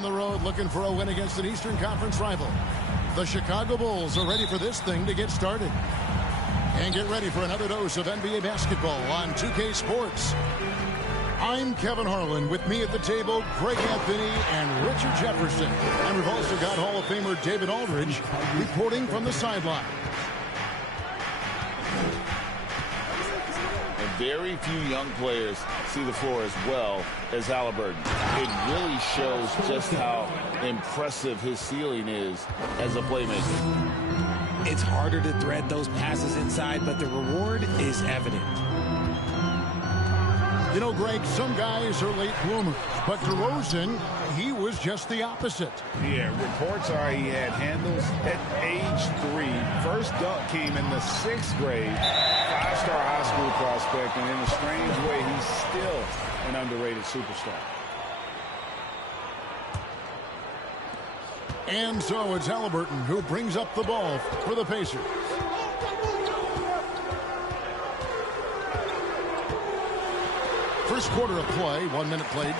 on the road looking for a win against an Eastern Conference rival. The Chicago Bulls are ready for this thing to get started. And get ready for another dose of NBA basketball on 2K Sports. I'm Kevin Harlan. With me at the table, Greg Anthony and Richard Jefferson. And we've also got Hall of Famer David Aldridge reporting from the sideline. And very few young players see the floor as well as Halliburton. It really shows just how impressive his ceiling is as a playmaker. It's harder to thread those passes inside, but the reward is evident. You know, Greg, some guys are late bloomers, but DeRozan, he was just the opposite. Yeah, reports are he had handles at age 3. First dunk came in the 6th grade. 5-star high school prospect, and in a strange way, he's still an underrated superstar. And so it's Halliburton who brings up the ball for the Pacers. First quarter of play, 1 minute played.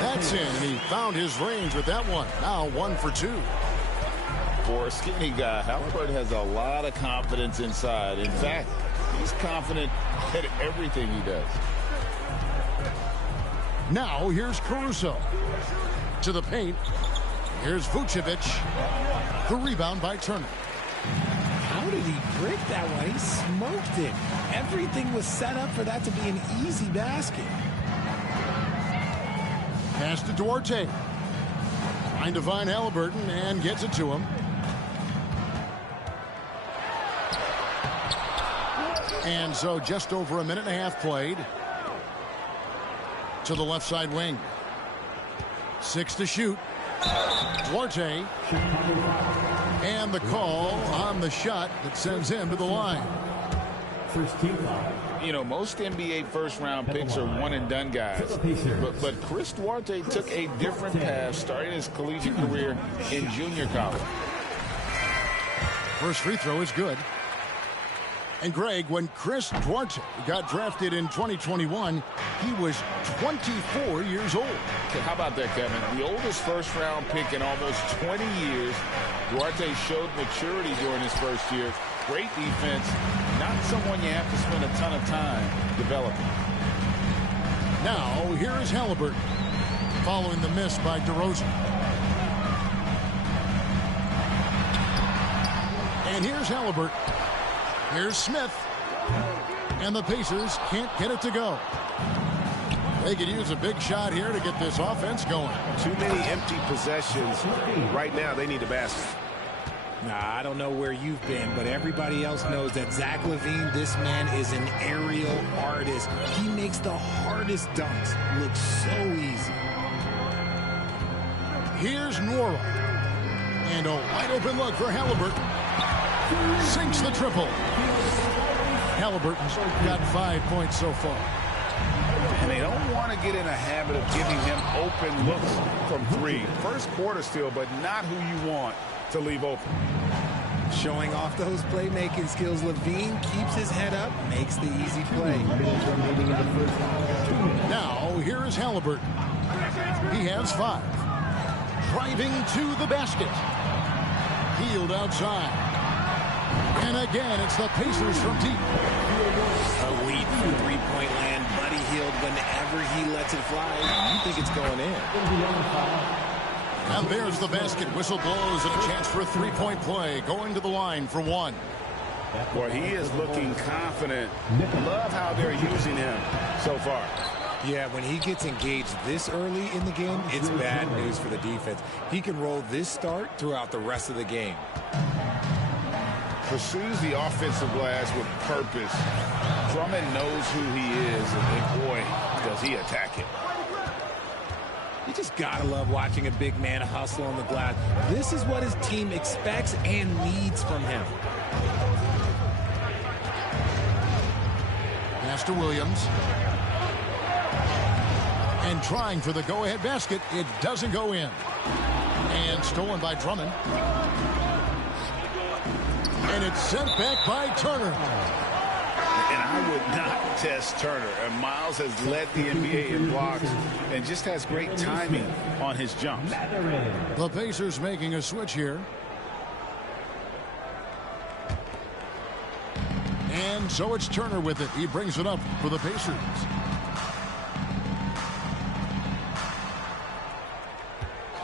That's in, and he found his range with that one. Now 1 for 2. For a skinny guy, Halliburton has a lot of confidence inside. In fact, he's confident at everything he does. Now here's Caruso. To the paint. Here's Vucevic. The rebound by Turner. How did he break that one? He smoked it. Everything was set up for that to be an easy basket. Pass to Duarte. Trying to find Halliburton and gets it to him. And so just over a minute and a half played. To the left side wing. 6 to shoot. Duarte. And the call on the shot that sends him to the line. You know, most NBA first-round picks are one-and-done guys. But Chris Duarte took a different path starting his collegiate career in junior college. First free throw is good. And Greg, when Chris Duarte got drafted in 2021, he was 24 years old. Okay, how about that, Kevin? The oldest first-round pick in almost 20 years. Duarte showed maturity during his first year. Great defense. Not someone you have to spend a ton of time developing. Now, here is Halliburton, following the miss by DeRozan. And here's Halliburton. Here's Smith. And the Pacers can't get it to go. They could use a big shot here to get this offense going. Too many empty possessions. Right now, they need a basket. Nah, I don't know where you've been, but everybody else knows that Zach LaVine, this man is an aerial artist. He makes the hardest dunks look so easy. Here's Nora. And a wide open look for Halliburton. Sinks the triple. Halliburton's got 5 points so far. And they don't want to get in a habit of giving him open looks from 3. First quarter still, but not who you want to leave open. Showing off those playmaking skills, LaVine keeps his head up, makes the easy play. Now, here is Halliburton. He has 5. Driving to the basket. Healed outside. And again, it's the Pacers from deep. Elite from three-point land. Buddy Hield, whenever he lets it fly, you think it's going in. And there's the basket. Whistle blows and a chance for a three-point play. Going to the line for 1. Well, he is looking confident. Love how they're using him so far. Yeah, when he gets engaged this early in the game, it's bad news for the defense. He can roll this start throughout the rest of the game. Pursues the offensive glass with purpose. Drummond knows who he is, and boy, does he attack it. You just gotta love watching a big man hustle on the glass. This is what his team expects and needs from him. Pass to Williams. And trying for the go-ahead basket. It doesn't go in. And stolen by Drummond. And it's sent back by Turner. And I would not test Turner. And Miles has led the NBA in blocks and just has great timing on his jumps. The Pacers making a switch here. And so it's Turner with it. He brings it up for the Pacers.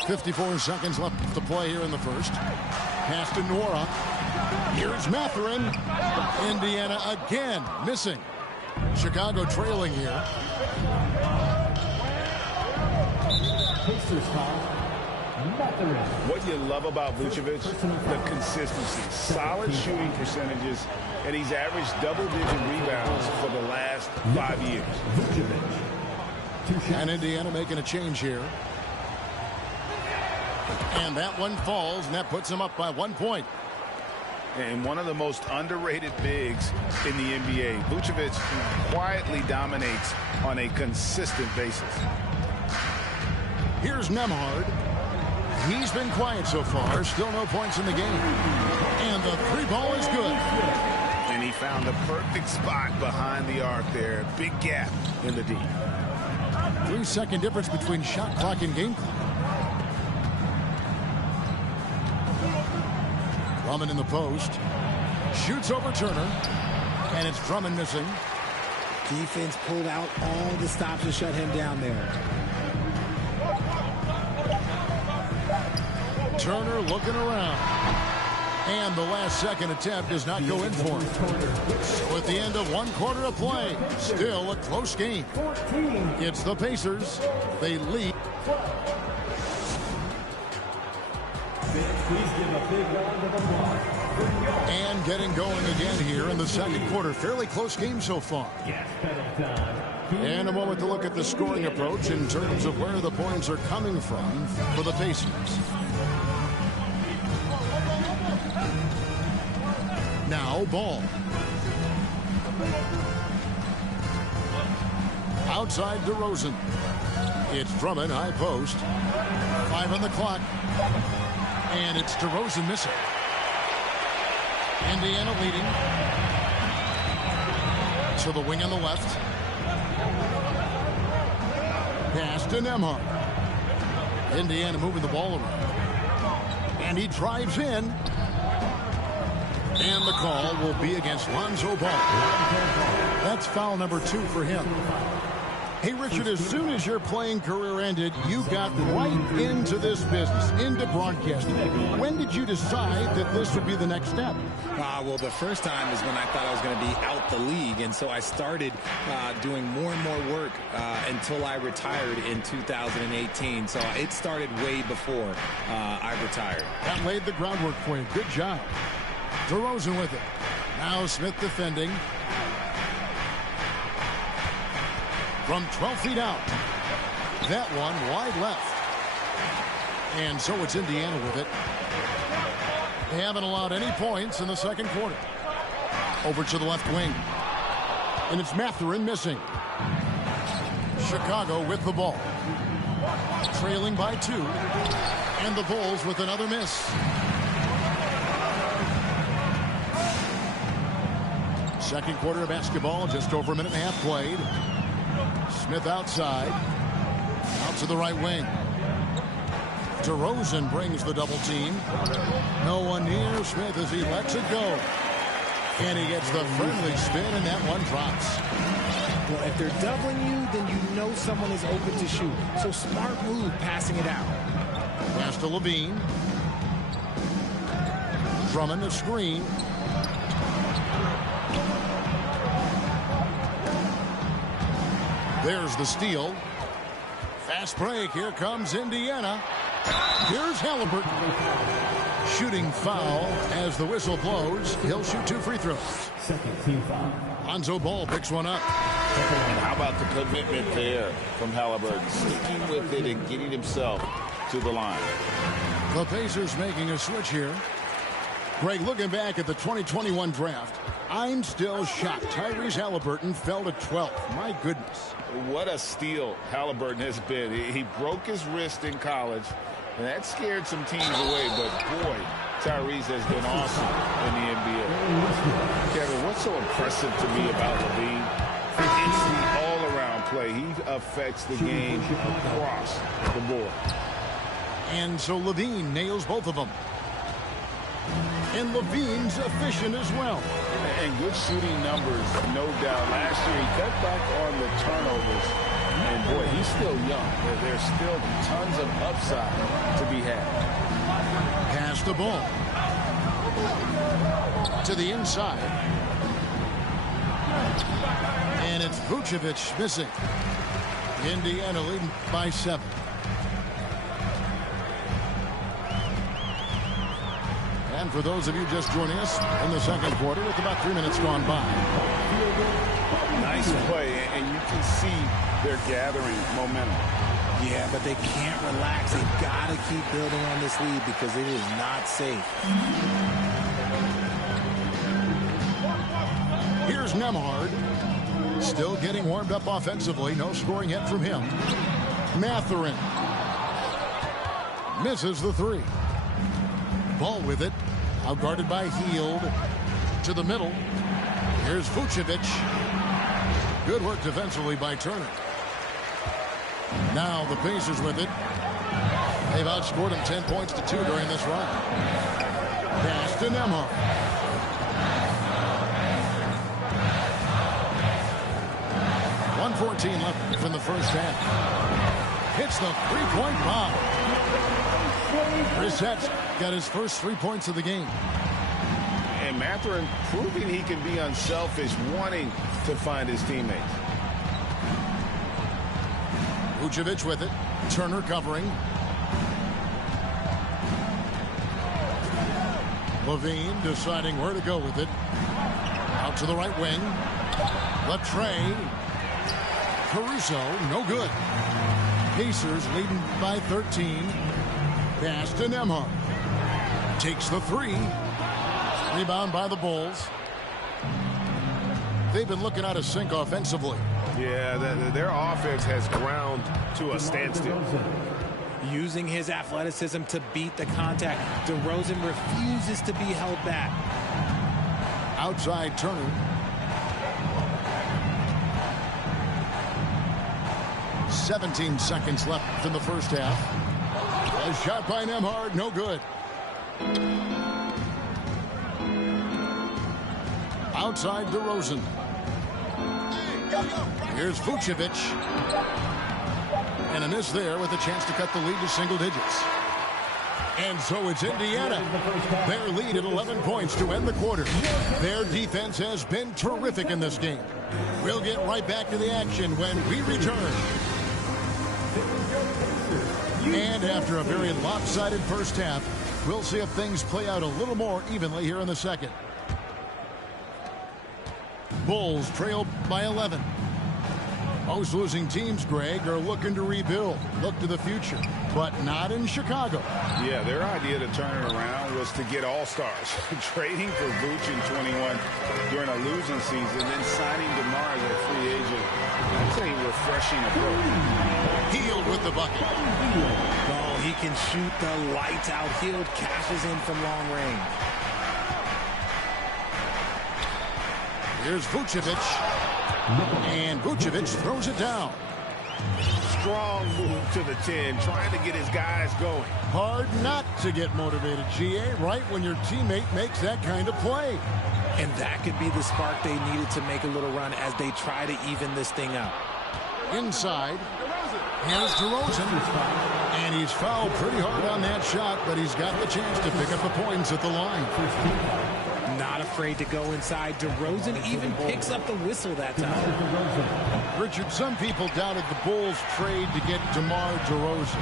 .54 seconds left to play here in the first. Pass to Nora. Here's Mathurin. Indiana again missing. Chicago trailing here. What you love about Vucevic, the consistency, solid shooting percentages, and he's averaged double-digit rebounds for the last 5 years. And Indiana making a change here. And that one falls, and that puts him up by 1 point. And one of the most underrated bigs in the NBA. Vucevic quietly dominates on a consistent basis. Here's Nembhard. He's been quiet so far. Still no points in the game. And the three ball is good. And he found the perfect spot behind the arc there. Big gap in the D. 3-second difference between shot clock and game clock. Drummond in the post. Shoots over Turner. And it's Drummond missing. Defense pulled out all the stops to shut him down there. Turner looking around. And the last second attempt does not go in for him. So at the end of 1 quarter of play, still a close game. It's the Pacers. They lead. And getting going again here in the second quarter. Fairly close game so far. And a moment to look at the scoring approach in terms of where the points are coming from for the Pacers. Now Ball. Outside DeRozan. It's Drummond, high post. 5 on the clock. And it's DeRozan missing. Indiana leading. To the wing on the left. Pass to Nembhard. Indiana moving the ball around. And he drives in. And the call will be against Lonzo Ball. That's foul number 2 for him. Hey, Richard, as soon as your playing career ended, you got right into this business, into broadcasting. When did you decide that this would be the next step? Well, the first time is when I thought I was going to be out the league, and so I started doing more and more work until I retired in 2018. So it started way before I retired. That laid the groundwork for you. Good job. DeRozan with it. Now Smith defending. From 12 feet out. That one wide left. And so it's Indiana with it. They haven't allowed any points in the second quarter. Over to the left wing. And it's Mathurin missing. Chicago with the ball. Trailing by 2. And the Bulls with another miss. Second quarter of basketball, just over a minute and a half played. Smith outside. Out to the right wing. DeRozan brings the double team. No one near Smith as he lets it go. And he gets the friendly spin, and that one drops. Well, if they're doubling you, then you know someone is open to shoot. So smart move passing it out. Pass to Levine. Drummond the screen. There's the steal. Fast break. Here comes Indiana. Here's Halliburton. Shooting foul as the whistle blows. He'll shoot 2 free throws. Second team foul. Lonzo Ball picks one up. And how about the commitment there from Halliburton? Sticking with it and getting himself to the line. The Pacers making a switch here. Greg, looking back at the 2021 draft, I'm still shocked. Tyrese Halliburton fell to 12th. My goodness. What a steal Halliburton has been. He broke his wrist in college, And that scared some teams away, but boy, Tyrese has been awesome in the NBA. Kevin, what's so impressive to me about LaVine? It's the all-around play. He affects the game across the board. And so LaVine nails both of them. And LaVine's efficient as well. And good shooting numbers, no doubt. Last year, he cut back on the turnovers. And, boy, he's still young. There's still tons of upside to be had. Pass the ball to the inside. And it's Vucevic missing. Indiana leading by 7. And for those of you just joining us in the second quarter, with about 3 minutes gone by. Nice play, and you can see they're gathering momentum. Yeah, but they can't relax. They've got to keep building on this lead because it is not safe. Here's Nembhard. Still getting warmed up offensively. No scoring yet from him. Mathurin misses the 3. Ball with it. Out guarded by Hield. To the middle. Here's Vucevic. Good work defensively by Turner. Now the Pacers with it. They've outscored him 10 points to 2 during this run. Pass to Nembhard. .114 left in the first half. Hits the three-point bomb. Brissett's got his first 3 points of the game. And Mathurin proving he can be unselfish, wanting to find his teammates. Vucevic with it. Turner covering. LaVine deciding where to go with it. Out to the right wing. Latrey. Caruso, no good. Pacers leading by 13. Pass to Nembhard. Takes the 3. Rebound by the Bulls. They've been looking out of sync offensively. Yeah, their offense has ground to a standstill. Using his athleticism to beat the contact. DeRozan refuses to be held back. Outside Turner. 17 seconds left in the first half. A shot by Nembhard, no good. Outside DeRozan. Here's Vucevic. And a miss there with a chance to cut the lead to single digits. And so it's Indiana. Their lead at 11 points to end the quarter. Their defense has been terrific in this game. We'll get right back to the action when we return. And after a very lopsided first half, we'll see if things play out a little more evenly here in the second. Bulls trailed by 11. Most losing teams, Greg, are looking to rebuild, look to the future, but not in Chicago. Yeah, their idea to turn it around was to get all-stars. Trading for Vooch in 21 during a losing season, then signing DeMar as a free agent. That's a refreshing approach. Hield with the bucket. Oh, he can shoot the lights out. Hield cashes in from long range. Here's Vucevic. And Vucevic throws it down. Strong move to the 10, trying to get his guys going. Hard not to get motivated, GA, right when your teammate makes that kind of play. And that could be the spark they needed to make a little run as they try to even this thing up. Inside. Here's DeRozan. And he's fouled pretty hard on that shot, but he's got the chance to pick up the points at the line. Not afraid to go inside. DeRozan even picks up the whistle that time. Richard, some people doubted the Bulls' trade to get DeMar DeRozan.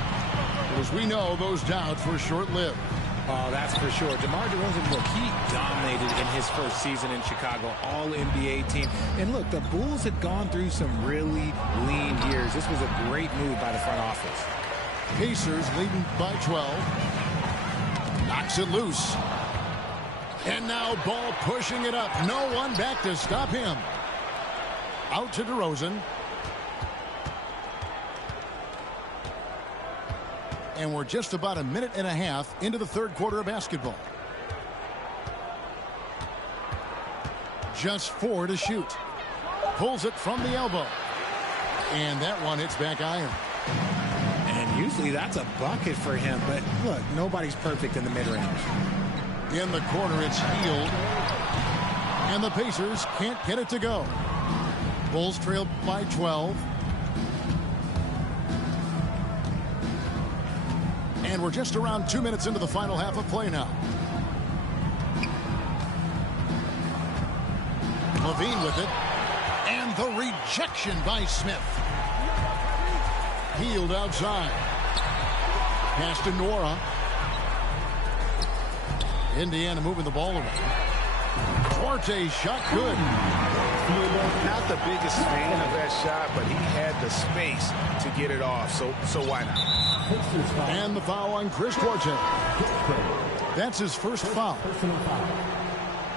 But as we know, those doubts were short-lived. Oh, that's for sure. DeMar DeRozan, look, he dominated in his first season in Chicago, all-NBA team. And look, the Bulls had gone through some really lean years. This was a great move by the front office. Pacers leading by 12. Knocks it loose. And now Ball pushing it up. No one back to stop him. Out to DeRozan. And we're just about a minute and a half into the third quarter of basketball. Just 4 to shoot. Pulls it from the elbow. And that one hits back iron. And usually that's a bucket for him. But look, nobody's perfect in the mid-range. In the corner, it's Hield. And the Pacers can't get it to go. Bulls trail by 12. And we're just around 2 minutes into the final half of play now. Levine with it. And the rejection by Smith. Hield outside. Pass to Nora. Indiana moving the ball around. Duarte shot good. Not the biggest fan of that shot, but he had the space to get it off, so why not? And the foul on Chris Duarte. That's his first foul.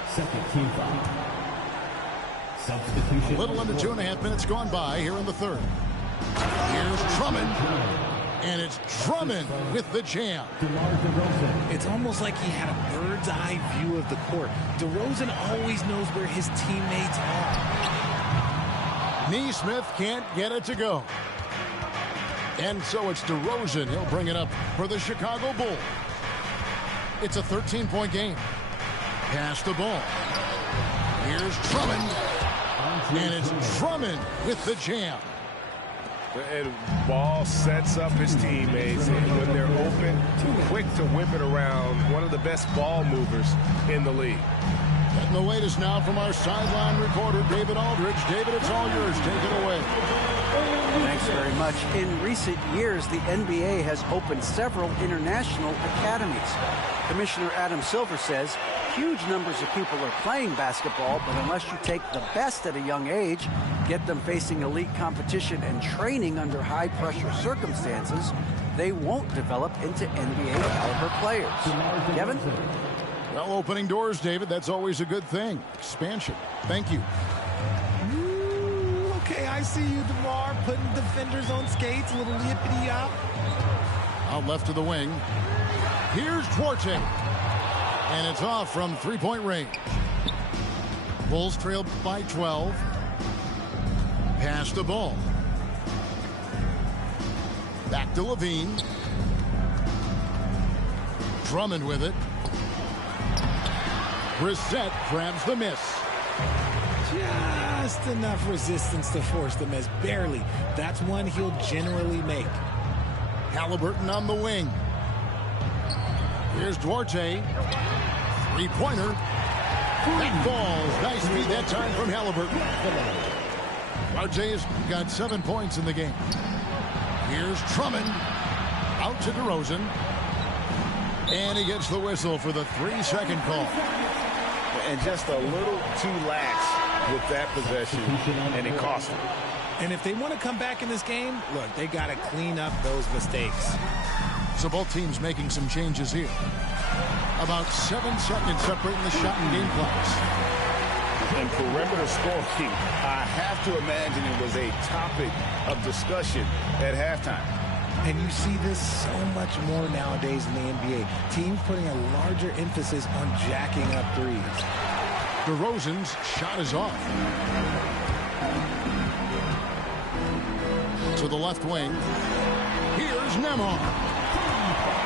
Second team foul. Substitution. A little under 2.5 minutes gone by here in the third. Here's Drummond. And it's Drummond with the jam. It's almost like he had a bird's eye view of the court. DeRozan always knows where his teammates are. Nesmith can't get it to go. And so it's DeRozan. He'll bring it up for the Chicago Bulls. It's a 13-point game. Pass the ball. Here's Drummond. And it's Drummond with the jam. And Ball sets up his teammates, and when they're open, quick to whip it around. One of the best ball movers in the league. And the latest now from our sideline reporter, David Aldridge. David, it's all yours. Take it away. Thanks very much. In recent years, the NBA has opened several international academies. Commissioner Adam Silver says huge numbers of people are playing basketball, but unless you take the best at a young age, get them facing elite competition and training under high-pressure circumstances, they won't develop into NBA-caliber players. Kevin? Well, opening doors, David, that's always a good thing. Expansion. Thank you. Ooh, okay, I see you, DeMar, putting defenders on skates, a little yippity-yop. Out left to the wing. Here's Duarte. And it's off from three-point range. Bulls trail by 12. Pass the ball. Back to Levine. Drummond with it. Brissett grabs the miss. Just enough resistance to force the miss. Barely. That's one he'll generally make. Halliburton on the wing. Here's Duarte. Three-pointer. That falls. Nice feed that time from Halliburton. Duarte's got 7 points in the game. Here's Drummond. Out to DeRozan. And he gets the whistle for the 3-second call. And just a little too lax with that possession, and it cost him. And if they want to come back in this game, look, they got to clean up those mistakes. So both teams making some changes here. About 7 seconds separating the shot and game clocks. And perimeter scoring, I have to imagine it was a topic of discussion at halftime. And you see this so much more nowadays in the NBA. Teams putting a larger emphasis on jacking up threes. DeRozan's shot is off. To the left wing. Here's Nembhard.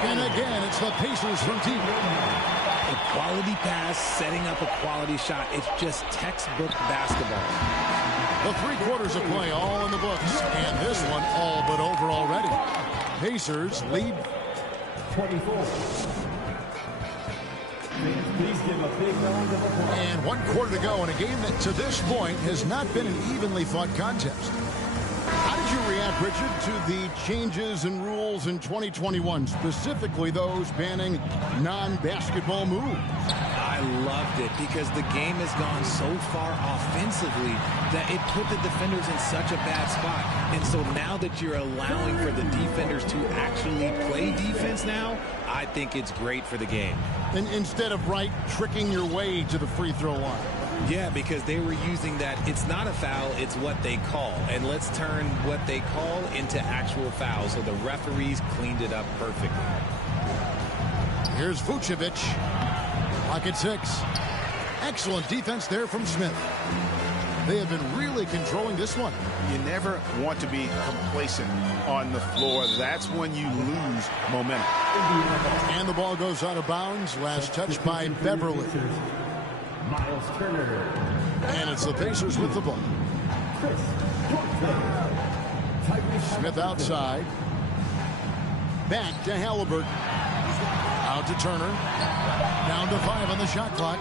And again, it's the Pacers from deep. A quality pass, setting up a quality shot. It's just textbook basketball. The 3 quarters of play all in the books. And this one all but over already. Pacers lead 24. Please give a big round of applause. And 1 quarter to go in a game that to this point has not been an evenly fought contest. How did you react, Richard, to the changes in rules in 2021, specifically those banning non-basketball moves? I loved it because the game has gone so far offensively that it put the defenders in such a bad spot. And so now that you're allowing for the defenders to actually play defense now, I think it's great for the game. And instead of tricking your way to the free throw line. Yeah, because they were using that. It's not a foul, it's what they call. And let's turn what they call into actual fouls. So the referees cleaned it up perfectly. Here's Vucevic. Pocket 6. Excellent defense there from Smith. They have been really controlling this one. You never want to be complacent on the floor. That's when you lose momentum. And the ball goes out of bounds. Last touch by Beverly. Miles Turner. And it's the Pacers with the ball. Smith outside. Back to Halliburton. Out to Turner. Down to 5 on the shot clock.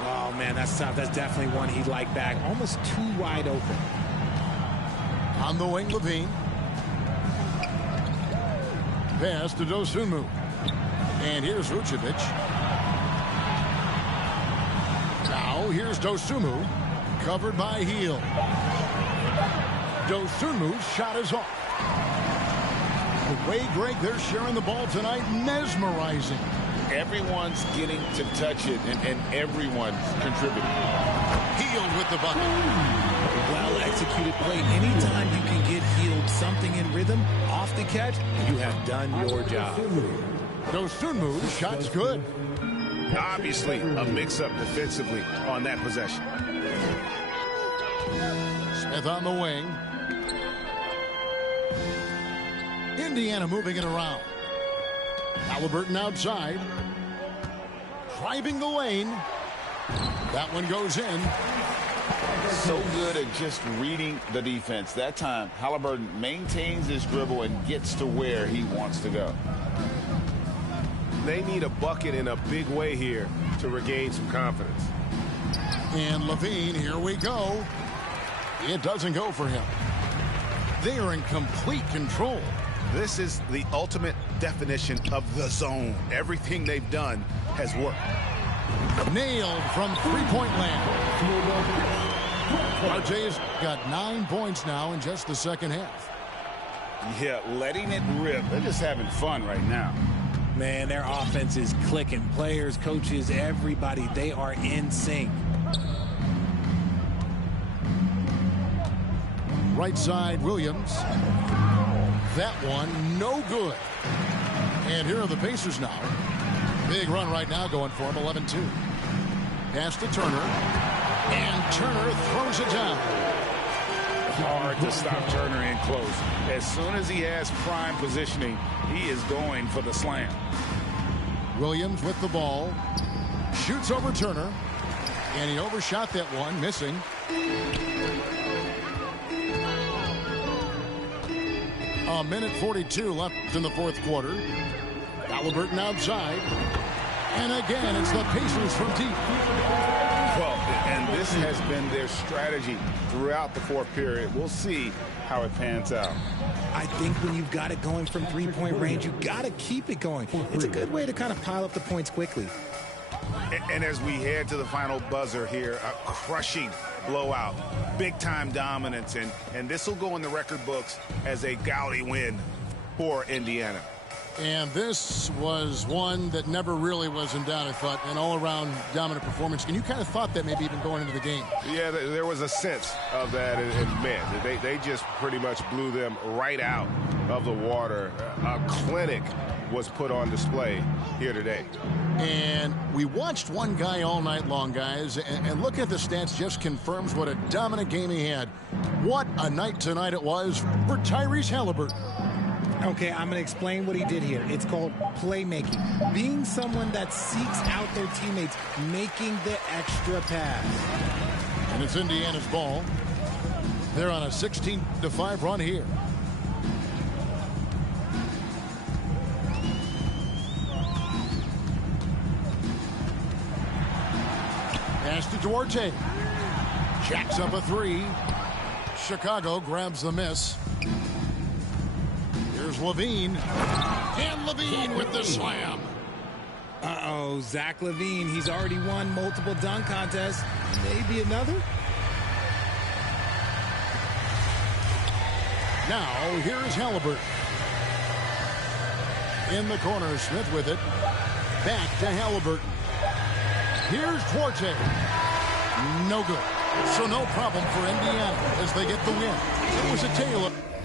Oh, man, that's tough. That's definitely one he'd like back. Almost too wide open. On the wing, Levine. Pass to Dosunmu. And here's Vucevic. Now here's Dosunmu. Covered by Heel. Dosunmu's shot is off. The way, Greg, they're sharing the ball tonight, mesmerizing. Everyone's getting to touch it, and everyone's contributing. Healed with the bucket. Well-executed play. Anytime you can get Healed something in rhythm off the catch, you have done your job. Dosunmu's shot's good. Obviously, a mix-up defensively on that possession. Smith on the wing. Indiana moving it around. Halliburton outside. Driving the lane. That one goes in. So good at just reading the defense. That time, Halliburton maintains his dribble and gets to where he wants to go. They need a bucket in a big way here to regain some confidence. And Levine, here we go. It doesn't go for him. They are in complete control. This is the ultimate definition of the zone. Everything they've done has worked. Nailed from three-point land. RJ's got 9 points now in just the second half. Yeah, letting it rip. They're just having fun right now. Man, their offense is clicking. Players, coaches, everybody, they are in sync. Right side, Williams. That one, no good. And here are the Pacers now. Big run right now going for him, 11-2. Pass to Turner. And Turner throws it down. Hard to stop Turner in close. As soon as he has prime positioning, he is going for the slam. Williams with the ball. Shoots over Turner. And he overshot that one, missing. A minute 42 left in the fourth quarter. Halliburton outside. And again, it's the Pacers from deep. Well, and this has been their strategy throughout the fourth period. We'll see how it pans out. I think when you've got it going from three-point range, you got to keep it going. It's a good way to kind of pile up the points quickly. And as we head to the final buzzer here, a crushing blowout, big-time dominance, and this will go in the record books as a gaudy win for Indiana. And this was one that never really was in doubt, I thought, an all-around dominant performance. And you kind of thought that maybe even going into the game. Yeah, there was a sense of that, and man, they just pretty much blew them right out of the water. A clinic was put on display here today. And we watched one guy all night long, guys, and look at the stats, just confirms what a dominant game he had. What a night tonight it was for Tyrese Halliburton. Okay, I'm going to explain what he did here. It's called playmaking. Being someone that seeks out their teammates, making the extra pass. And it's Indiana's ball. They're on a 16-5 run here. Pass to Duarte. Jacks up a three. Chicago grabs the miss. Here's Levine. And Levine with the slam. Uh-oh, Zach LaVine. He's already won multiple dunk contests. Maybe another? Now, here's Halliburton. In the corner, Smith with it. Back to Halliburton. Here's Duarte. No good. So no problem for Indiana as they get the win. It was a tale of...